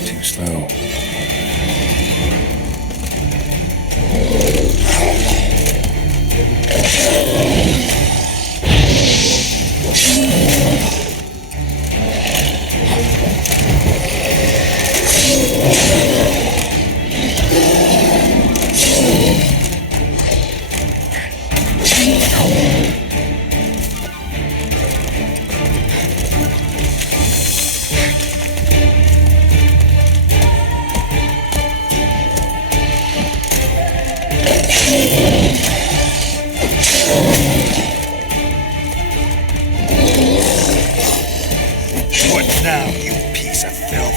Too slow. What now, you piece of filth?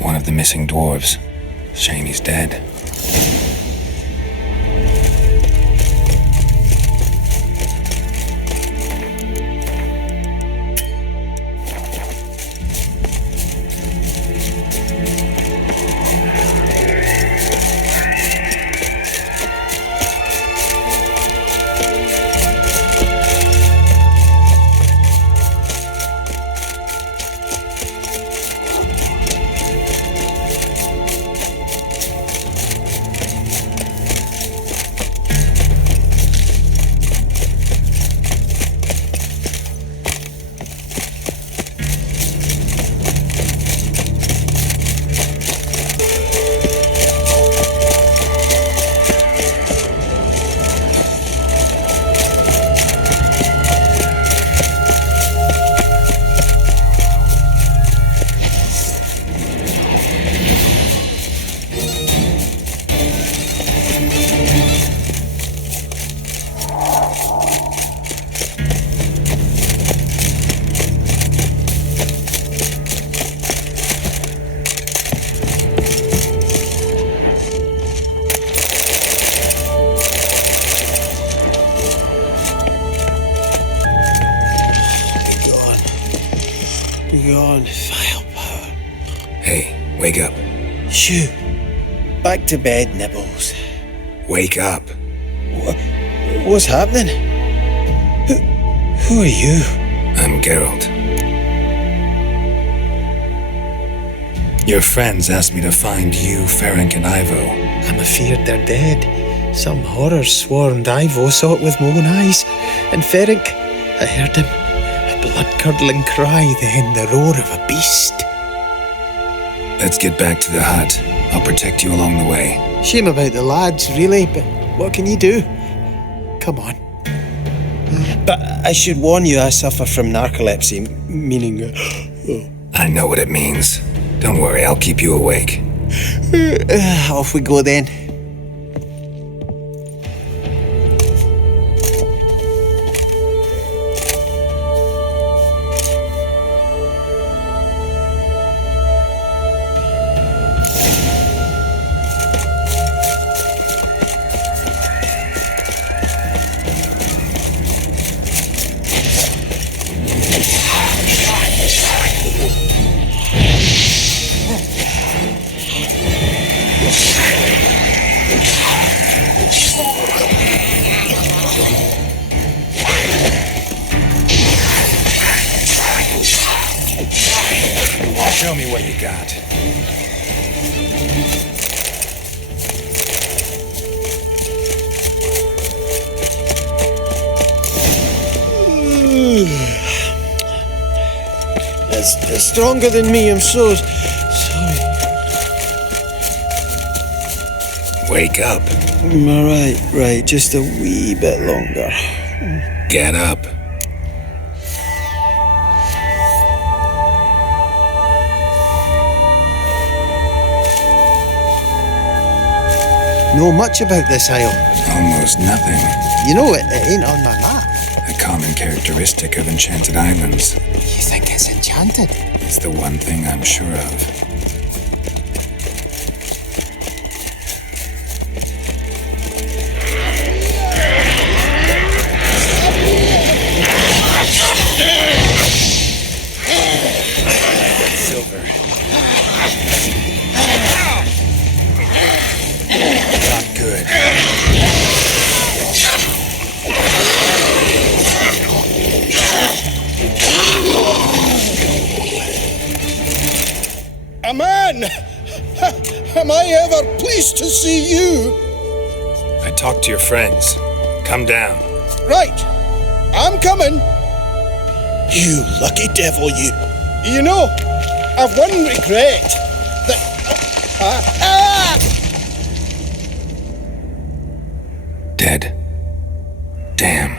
One of the missing dwarves. Shame he's dead. Begone, vile power. Hey, wake up. Shoo! Back to bed, Nibbles. Wake up. What's happening? Who are you? I'm Geralt. Your friends asked me to find you, Ferenc, and Ivo. I'm afeard they're dead. Some horror swarmed Ivo, saw it with my own eyes. And Ferenc, I heard him. A blood-curdling cry, then the roar of a beast. Let's get back to the hut. I'll protect you along the way. Shame about the lads, really, but what can you do? Come on. But I should warn you, I suffer from narcolepsy, meaning... I know what it means. Don't worry, I'll keep you awake. Off we go then. Show me what you got. It's stronger than me, I'm so sorry. Wake up. Right, just a wee bit longer. Get up. Know much about this isle? Almost nothing. You know, it ain't on my map. A common characteristic of enchanted islands. You think it's enchanted? It's the one thing I'm sure of. Silver. Am I ever pleased to see you? I talked to your friends. Come down. Right. I'm coming. You lucky devil, you. You know, I've one regret. That... Dead. Damn.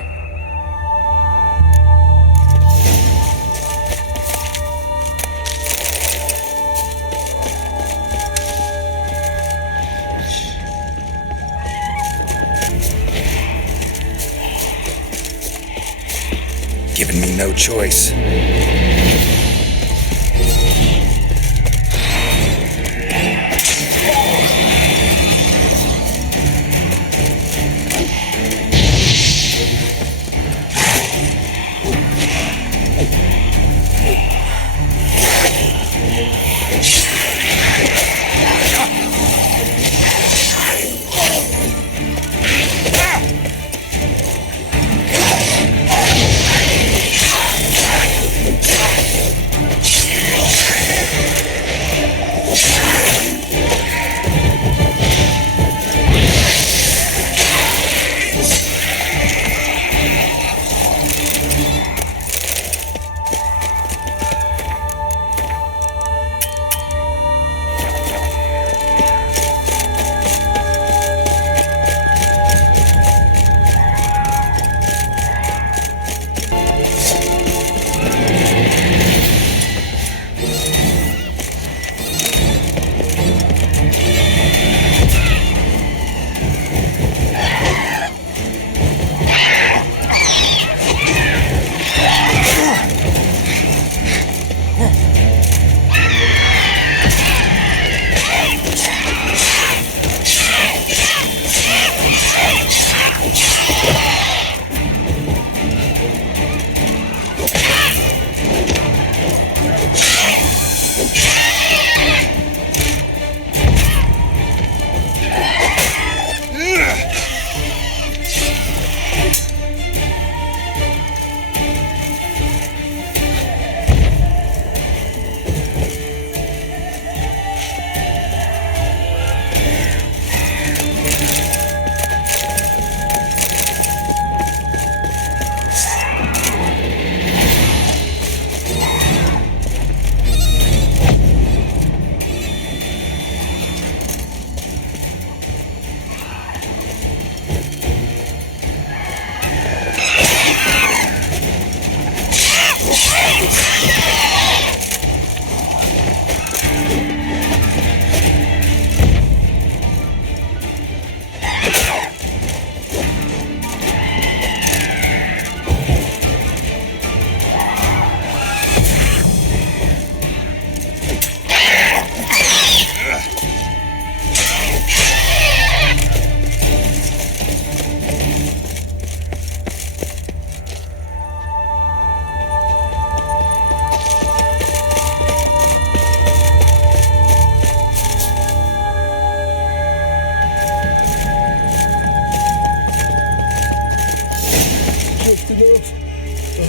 Giving me no choice.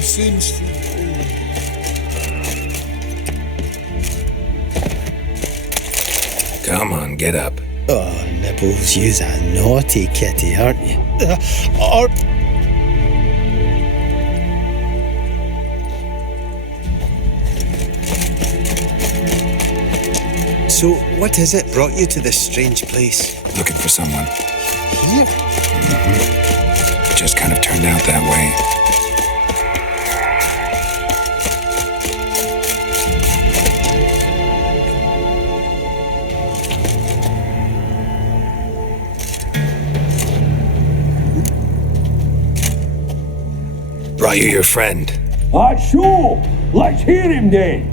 Seems to... Come on, get up. Oh, Nibbles, you's a naughty kitty, aren't you? So, what is it brought you to this strange place? Looking for someone. Here? Just kind of turned out that way. Brought you your friend. Sure. Let's hear him then.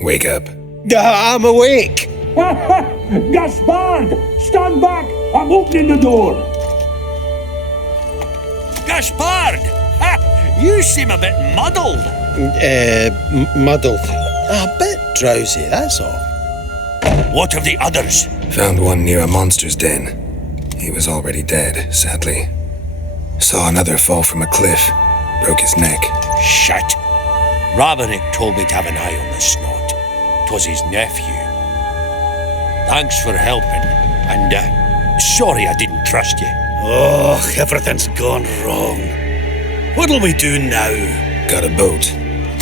Wake up. I'm awake! Gaspard! Stand back! I'm opening the door. Gaspard! Ha! You seem a bit muddled. Muddled. A bit drowsy, that's all. What of the others? Found one near a monster's den. He was already dead, sadly. Saw another fall from a cliff. Broke his neck. Shit. Roderick told me to have an eye on the snot. 'twas his nephew. Thanks for helping, and sorry I didn't trust you. Oh, everything's gone wrong. What'll we do now? Got a boat.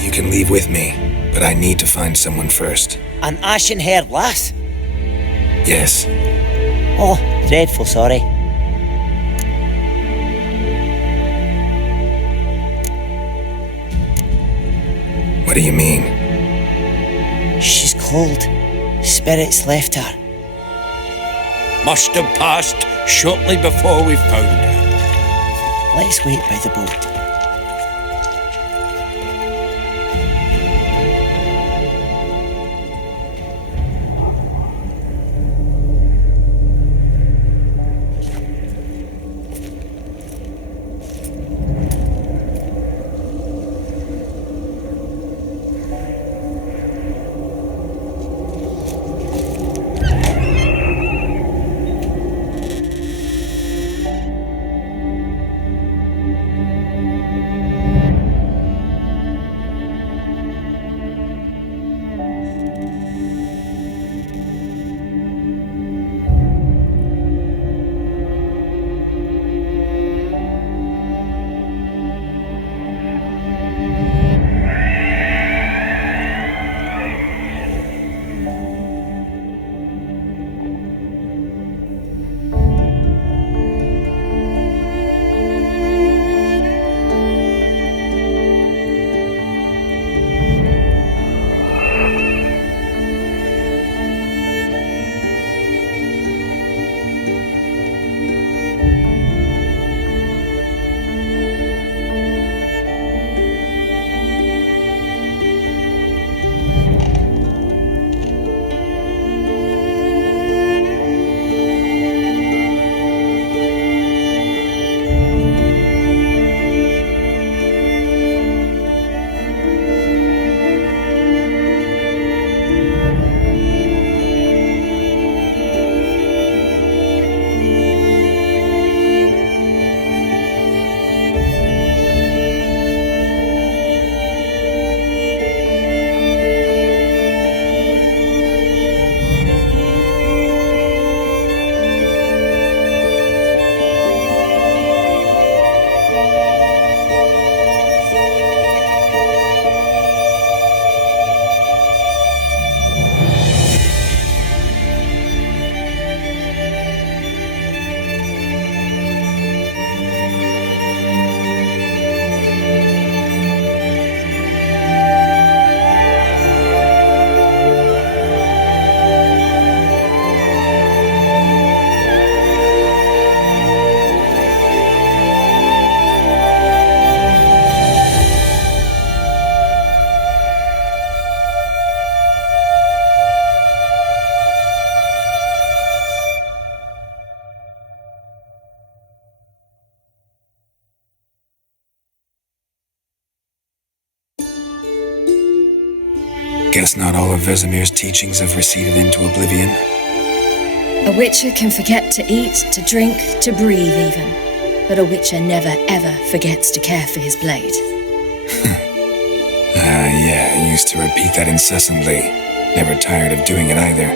You can leave with me, but I need to find someone first. An ashen-haired lass? Yes. Oh, dreadful sorry. What do you mean? She's cold. Spirits left her. Must have passed shortly before we found her. Let's wait by the boat. Guess not all of Vesemir's teachings have receded into oblivion. A witcher can forget to eat, to drink, to breathe even. But a witcher never ever forgets to care for his blade. Yeah, I used to repeat that incessantly. Never tired of doing it either.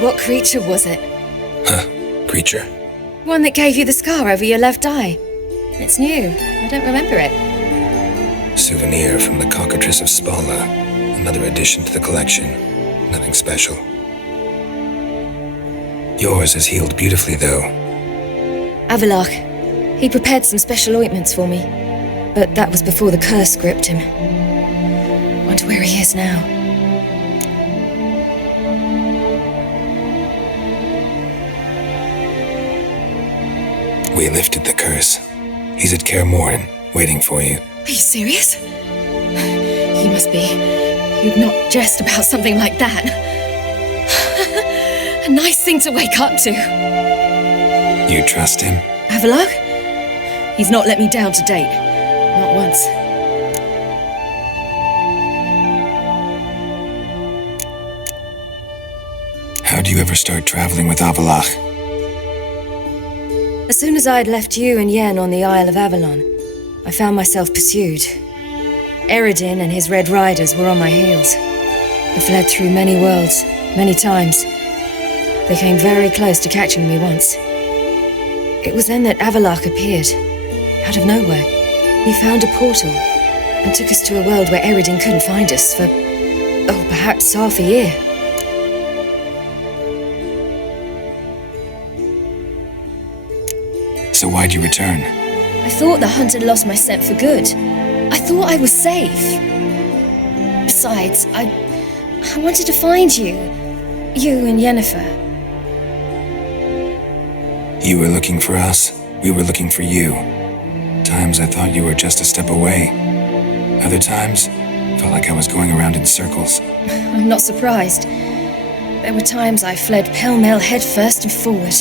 What creature was it? Creature? One that gave you the scar over your left eye. It's new. I don't remember it. Souvenir from the Cockatrice of Spala. Another addition to the collection. Nothing special. Yours is healed beautifully, though. Avallac'h. He prepared some special ointments for me. But that was before the curse gripped him. Wonder where he is now. We lifted the curse. He's at Kaer Morhen, waiting for you. Are you serious? You must be. You'd not jest about something like that. A nice thing to wake up to. You trust him? Avallac'h? He's not let me down to date. Not once. How'd you ever start traveling with Avallac'h? As soon as I'd left you and Yen on the Isle of Avalon, I found myself pursued. Eredin and his Red Riders were on my heels. I fled through many worlds, many times. They came very close to catching me once. It was then that Avalok appeared, out of nowhere. He found a portal and took us to a world where Eredin couldn't find us for, perhaps half a year. So why'd you return? I thought the hunt had lost my scent for good. I thought I was safe. Besides, I wanted to find you. You and Yennefer. You were looking for us. We were looking for you. Times I thought you were just a step away. Other times, felt like I was going around in circles. I'm not surprised. There were times I fled pell-mell headfirst and forward.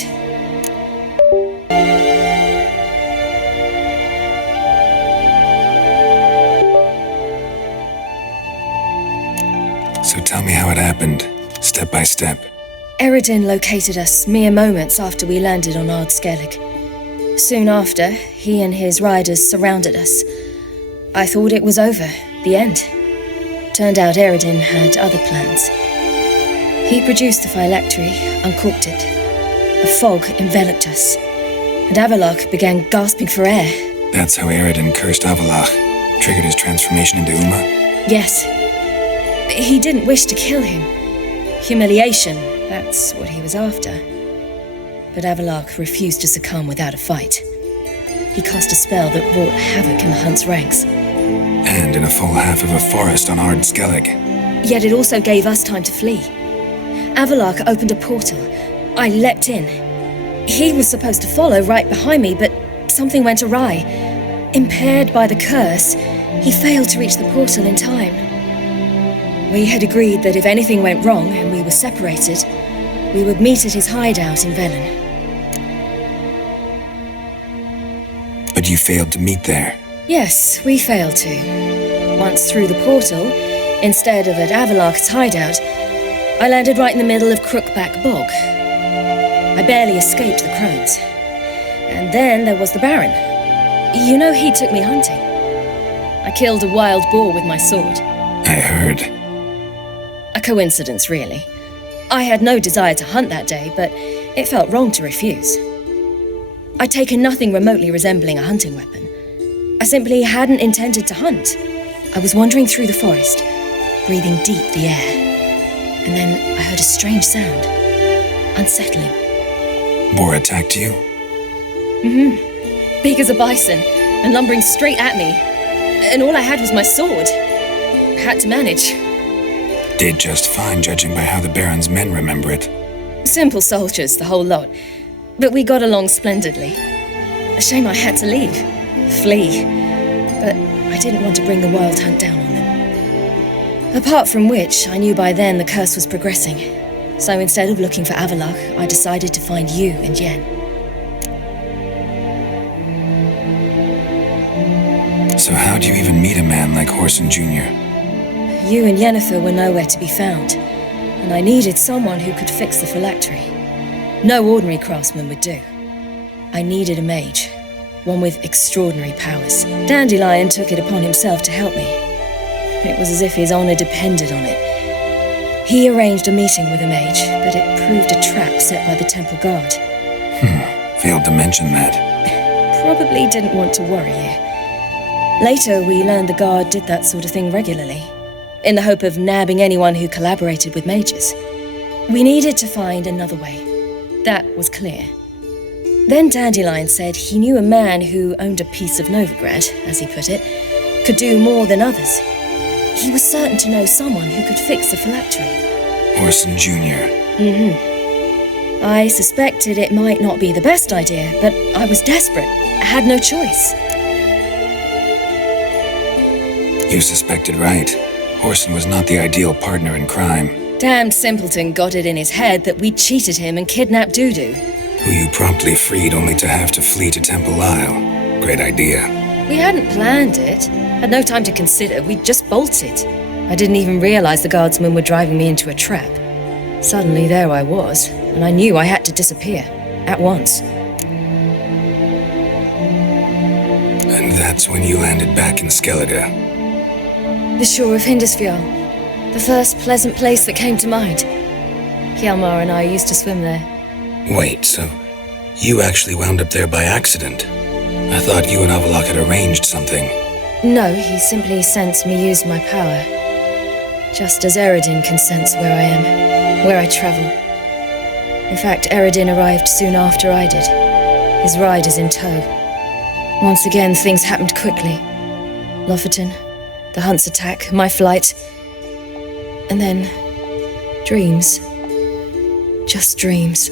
So tell me how it happened, step by step. Eredin located us mere moments after we landed on Ard Skellig. Soon after, he and his riders surrounded us. I thought it was over, the end. Turned out Eredin had other plans. He produced the phylactery, uncorked it. A fog enveloped us, and Avalok began gasping for air. That's how Eredin cursed Avalok, triggered his transformation into Uma? Yes. He didn't wish to kill him. Humiliation, that's what he was after. But Avalok refused to succumb without a fight. He cast a spell that wrought havoc in the hunt's ranks. And in a full half of a forest on Ard Skellig. Yet it also gave us time to flee. Avalok opened a portal. I leapt in. He was supposed to follow right behind me, but something went awry. Impaired by the curse, he failed to reach the portal in time. We had agreed that if anything went wrong and we were separated, we would meet at his hideout in Velen. But you failed to meet there. Yes, we failed to. Once through the portal, instead of at Avalok's hideout, I landed right in the middle of Crookback Bog. I barely escaped the crones. And then there was the Baron. You know, he took me hunting. I killed a wild boar with my sword. I heard. A coincidence, really. I had no desire to hunt that day, but it felt wrong to refuse. I'd taken nothing remotely resembling a hunting weapon. I simply hadn't intended to hunt. I was wandering through the forest, breathing deep the air. And then I heard a strange sound. Unsettling. Boar attacked you? Big as a bison, and lumbering straight at me. And all I had was my sword. Had to manage. Did just fine, judging by how the Baron's men remember it. Simple soldiers, the whole lot. But we got along splendidly. A shame I had to leave. Flee. But I didn't want to bring the wild hunt down on them. Apart from which, I knew by then the curse was progressing. So instead of looking for Avalok, I decided to find you and Yen. So how do you even meet a man like Whoreson Jr.? You and Yennefer were nowhere to be found, and I needed someone who could fix the phylactery. No ordinary craftsman would do. I needed a mage, one with extraordinary powers. Dandelion took it upon himself to help me. It was as if his honor depended on it. He arranged a meeting with a mage, but it proved a trap set by the temple guard. Failed to mention that. Probably didn't want to worry you. Later, we learned the guard did that sort of thing regularly, in the hope of nabbing anyone who collaborated with mages. We needed to find another way. That was clear. Then Dandelion said he knew a man who owned a piece of Novigrad, as he put it, could do more than others. He was certain to know someone who could fix the phylactery. Whoreson Jr. I suspected it might not be the best idea, but I was desperate. I had no choice. You suspected right. Whoreson was not the ideal partner in crime. Damned simpleton got it in his head that we'd cheated him and kidnapped Dudu. Who you promptly freed only to have to flee to Temple Isle. Great idea. We hadn't planned it. Had no time to consider. We'd just bolted. I didn't even realize the guardsmen were driving me into a trap. Suddenly there I was, and I knew I had to disappear. At once. And that's when you landed back in Skellige. The shore of Hindisfjall. The first pleasant place that came to mind. Hjalmar and I used to swim there. Wait, so you actually wound up there by accident? I thought you and Avalok had arranged something. No, he simply sensed me use my power. Just as Eredin can sense where I am, where I travel. In fact, Eredin arrived soon after I did. His ride is in tow. Once again, things happened quickly. Lofoten, the Hunt's attack, my flight. And then, dreams. Just dreams.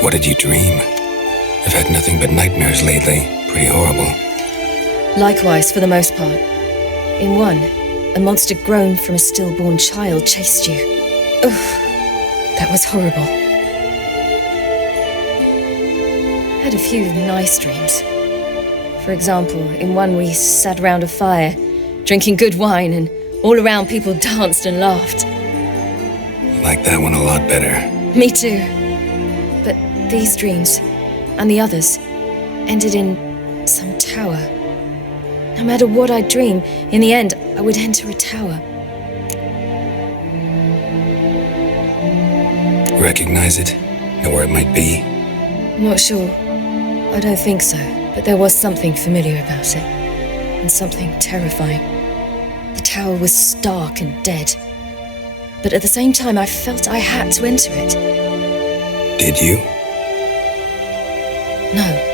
What did you dream? I've had nothing but nightmares lately. Pretty horrible. Likewise, for the most part. In one, a monster grown from a stillborn child chased you. Ugh, that was horrible. Had a few nice dreams. For example, in one we sat around a fire, drinking good wine, and all around people danced and laughed. I like that one a lot better. Me too. But these dreams, and the others, ended in some tower. No matter what I dream, in the end, I would enter a tower. Recognize it? Know where it might be? Not sure. I don't think so, but there was something familiar about it. And something terrifying. The tower was stark and dead. But at the same time, I felt I had to enter it. Did you? No.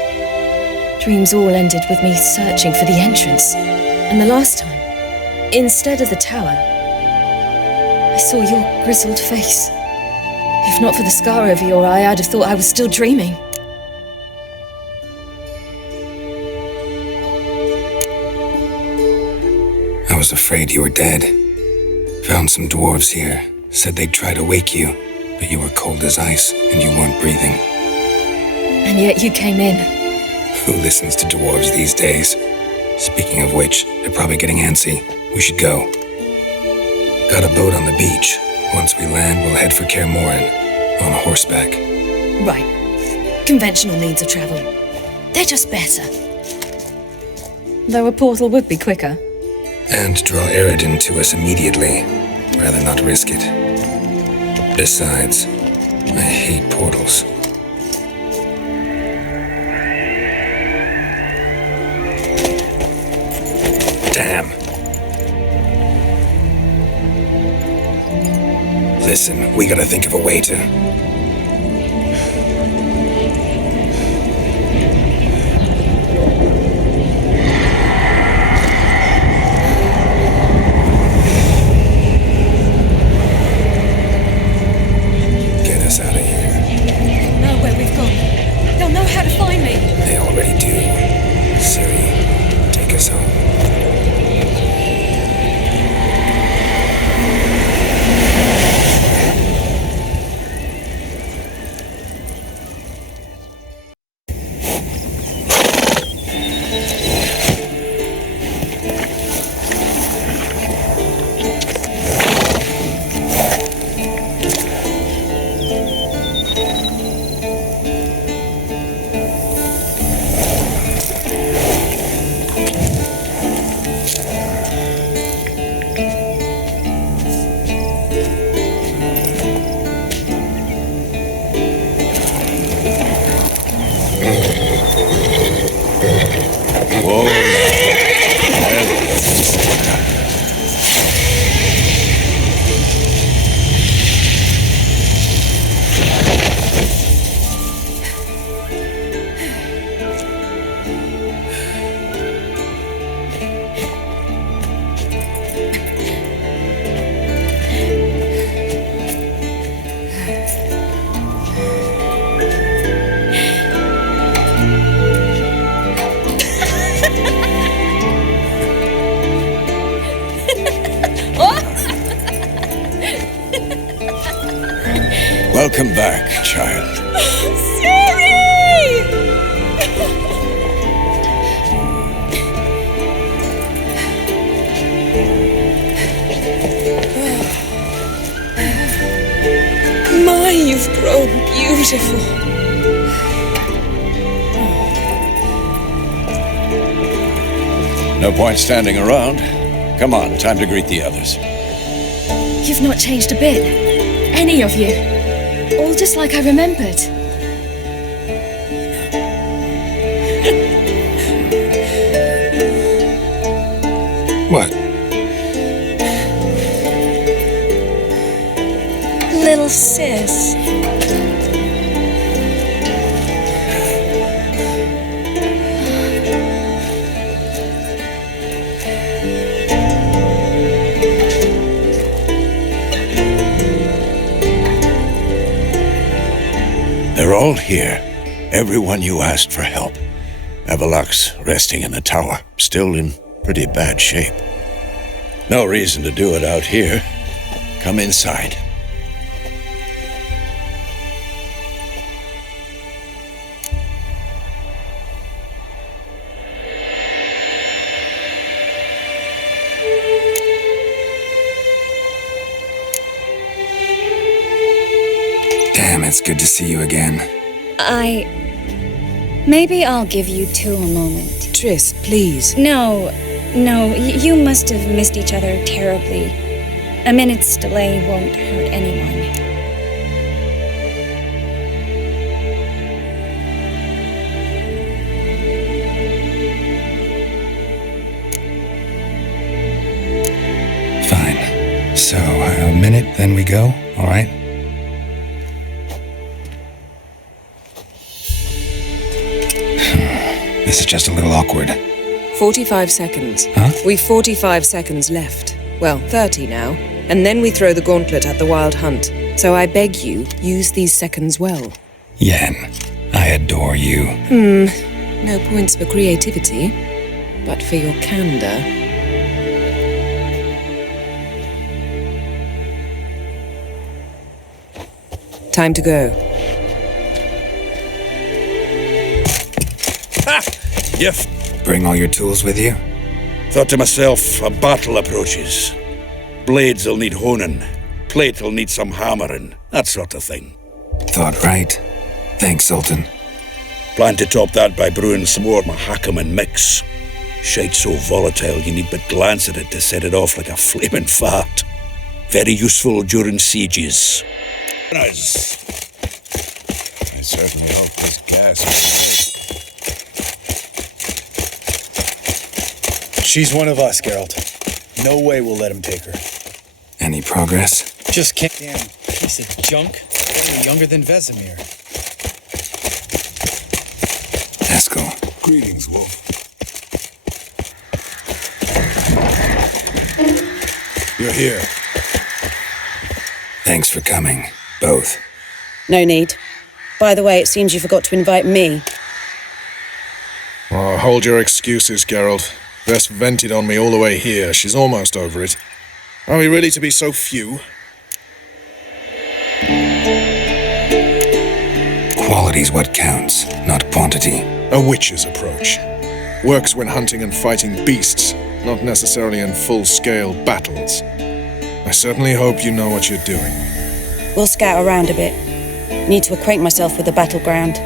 Dreams all ended with me searching for the entrance. And the last time, instead of the tower, I saw your grizzled face. If not for the scar over your eye, I'd have thought I was still dreaming. I was afraid you were dead. Found some dwarves here. Said they'd try to wake you, but you were cold as ice and you weren't breathing. And yet you came in. Who listens to dwarves these days? Speaking of which, they're probably getting antsy. We should go. Got a boat on the beach. Once we land, we'll head for Kaer Morhen. On horseback. Right. Conventional means of travel. They're just better. Though a portal would be quicker. And draw Eredin to us immediately. Rather not risk it. Besides, I hate portals. Damn. Listen, we gotta think of a way to... get us out of here. They'll know where we've gone. They'll know how to find me. They already do. Ciri, take us home. Welcome back, child. My, you've grown beautiful. No point standing around. Come on, time to greet the others. You've not changed a bit. Any of you. All just like I remembered. What? Little sis. They're all here. Everyone you asked for help. Avalok's resting in the tower, still in pretty bad shape. No reason to do it out here. Come inside. Damn, it's good to see you again. Maybe I'll give you two a moment. Triss, please. No, you must have missed each other terribly. A minute's delay won't hurt anyone. Fine. So, a minute, then we go, all right? This is just a little awkward. 45 seconds. Huh? We've 45 seconds left. Well, 30 now. And then we throw the gauntlet at the Wild Hunt. So I beg you, use these seconds well. Yen, I adore you. No points for creativity, but for your candor. Time to go. Bring all your tools with you? Thought to myself, a battle approaches. Blades will need honing. Plate will need some hammering. That sort of thing. Thought right. Thanks, Sultan. Plan to top that by brewing some more Mahakaman mix. Shite so volatile you need but glance at it to set it off like a flaming fart. Very useful during sieges. I certainly hope this gas... She's one of us, Geralt. No way we'll let him take her. Any progress? Just can't. Damn piece of junk. Only younger than Vesemir. Eskel. Greetings, Wolf. You're here. Thanks for coming, both. No need. By the way, it seems you forgot to invite me. Oh, hold your excuses, Geralt. Vess vented on me all the way here. She's almost over it. Are we really to be so few? Quality's what counts, not quantity. A witch's approach. Works when hunting and fighting beasts, not necessarily in full-scale battles. I certainly hope you know what you're doing. We'll scout around a bit. Need to acquaint myself with the battleground.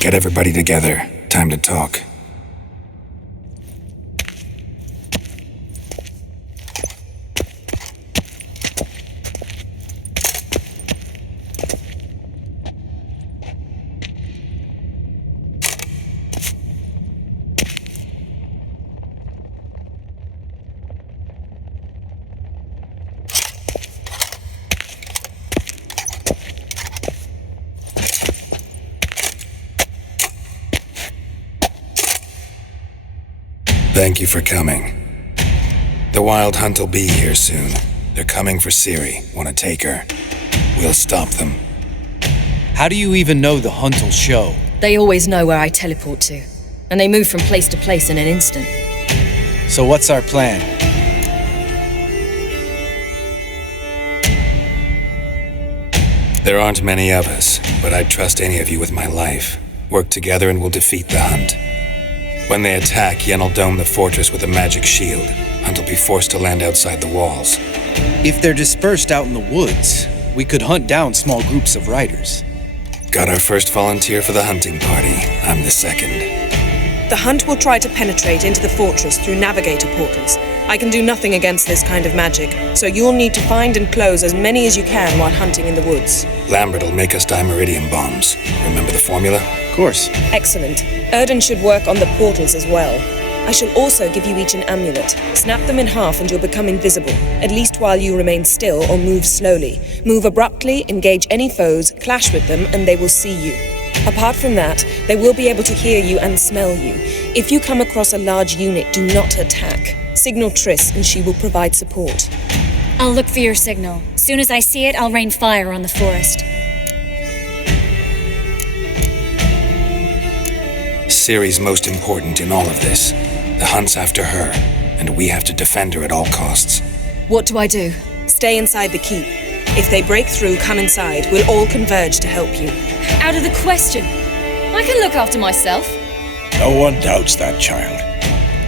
Get everybody together. Time to talk. Thank you for coming. The Wild Hunt will be here soon. They're coming for Ciri. Want to take her? We'll stop them. How do you even know the hunt will show? They always know where I teleport to, and they move from place to place in an instant. So what's our plan? There aren't many of us, but I'd trust any of you with my life. Work together and we'll defeat the Hunt. When they attack, Yen will dome the fortress with a magic shield. Hunt will be forced to land outside the walls. If they're dispersed out in the woods, we could hunt down small groups of riders. Got our first volunteer for the hunting party. I'm the second. The Hunt will try to penetrate into the fortress through navigator portals. I can do nothing against this kind of magic, so you'll need to find and close as many as you can while hunting in the woods. Lambert will make us dimeridium bombs. Remember the formula? Of course. Excellent. Erden should work on the portals as well. I shall also give you each an amulet. Snap them in half and you'll become invisible, at least while you remain still or move slowly. Move abruptly, engage any foes, clash with them, and they will see you. Apart from that, they will be able to hear you and smell you. If you come across a large unit, do not attack. Signal Triss and she will provide support. I'll look for your signal. Soon as I see it, I'll rain fire on the forest. Ciri's most important in all of this. The Hunt's after her, and we have to defend her at all costs. What do I do? Stay inside the keep. If they break through, come inside. We'll all converge to help you. Out of the question. I can look after myself. No one doubts that, child.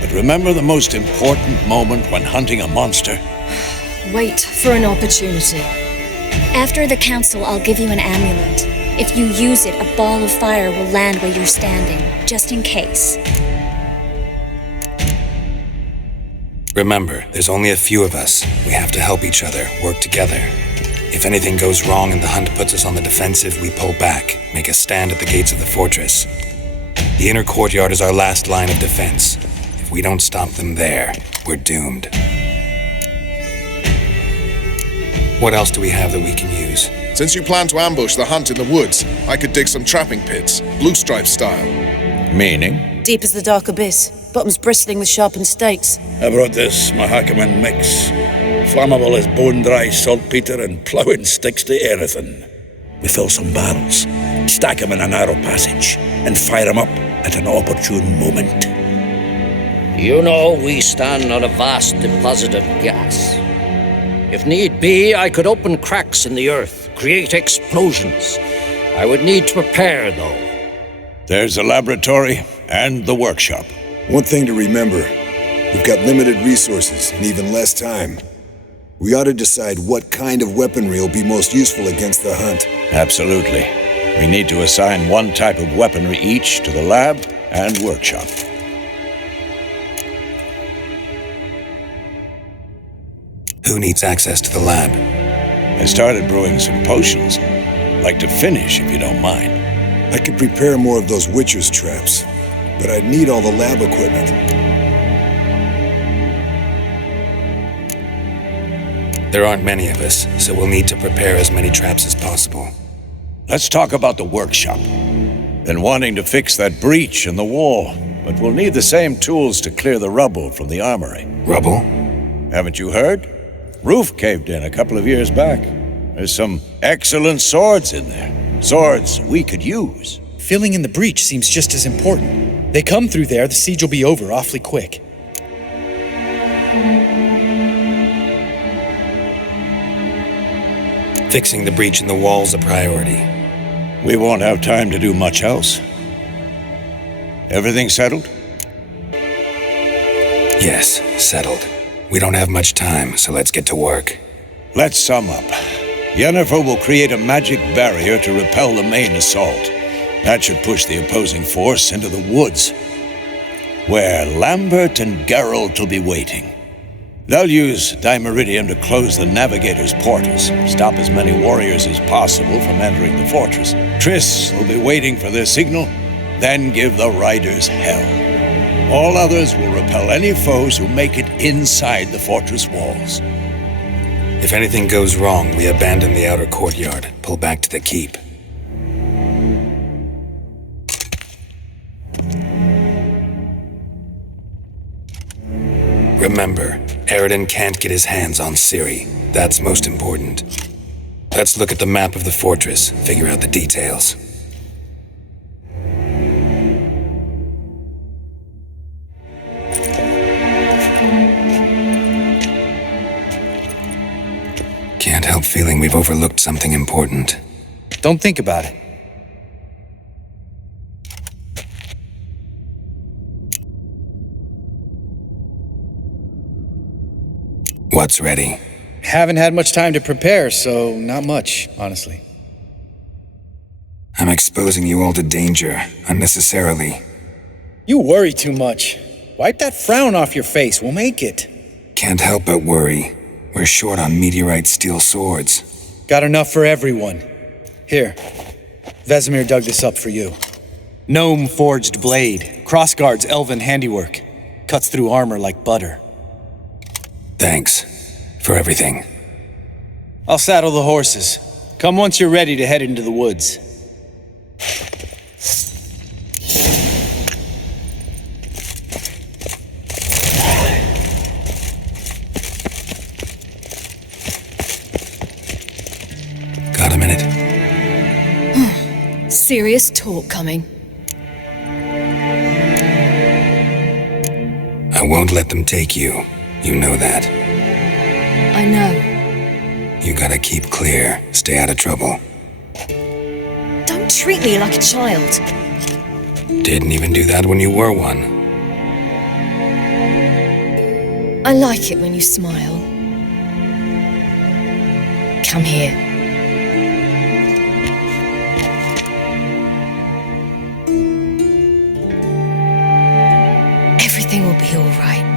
But remember the most important moment when hunting a monster? Wait for an opportunity. After the council, I'll give you an amulet. If you use it, a ball of fire will land where you're standing, just in case. Remember, there's only a few of us. We have to help each other, work together. If anything goes wrong and the Hunt puts us on the defensive, we pull back, make a stand at the gates of the fortress. The inner courtyard is our last line of defense. If we don't stop them there, we're doomed. What else do we have that we can use? Since you plan to ambush the Hunt in the woods, I could dig some trapping pits, blue stripe style. Meaning? Deep as the dark abyss, bottoms bristling with sharpened stakes. I brought this Mahakaman mix. Flammable as bone-dry saltpeter and ploughing sticks to anything. We fill some barrels, stack them in a narrow passage, and fire them up at an opportune moment. You know, we stand on a vast deposit of gas. If need be, I could open cracks in the earth, create explosions. I would need to prepare, though. There's the laboratory and the workshop. One thing to remember, we've got limited resources and even less time. We ought to decide what kind of weaponry will be most useful against the Hunt. Absolutely. We need to assign one type of weaponry each to the lab and workshop. Who needs access to the lab? I started brewing some potions. Like to finish, if you don't mind. I could prepare more of those Witcher's traps, but I'd need all the lab equipment. There aren't many of us, so we'll need to prepare as many traps as possible. Let's talk about the workshop. Been wanting to fix that breach in the wall, but we'll need the same tools to clear the rubble from the armory. Rubble? Haven't you heard? Roof caved in a couple of years back. There's some excellent swords in there. Swords we could use. Filling in the breach seems just as important. They come through there, the siege will be over awfully quick. Fixing the breach in the wall's a priority. We won't have time to do much else. Everything settled? Yes, settled. We don't have much time, so let's get to work. Let's sum up. Yennefer will create a magic barrier to repel the main assault. That should push the opposing force into the woods, where Lambert and Geralt will be waiting. They'll use Dimeridium to close the Navigator's portals, stop as many warriors as possible from entering the fortress. Triss will be waiting for their signal, then give the riders hell. All others will repel any foes who make it inside the fortress walls. If anything goes wrong, we abandon the outer courtyard, pull back to the keep. Remember, Aroden can't get his hands on Ciri. That's most important. Let's look at the map of the fortress, figure out the details. Can't help feeling we've overlooked something important. Don't think about it. What's ready? Haven't had much time to prepare, so not much, honestly. I'm exposing you all to danger, unnecessarily. You worry too much. Wipe that frown off your face, we'll make it. Can't help but worry. We're short on meteorite steel swords. Got enough for everyone. Here, Vesemir dug this up for you. Gnome forged blade, crossguard's elven handiwork. Cuts through armor like butter. Thanks for everything. I'll saddle the horses. Come once you're ready to head into the woods. Got a minute? Serious talk coming. I won't let them take you. You know that. I know. You gotta keep clear. Stay out of trouble. Don't treat me like a child. Didn't even do that when you were one. I like it when you smile. Come here. Everything will be all right.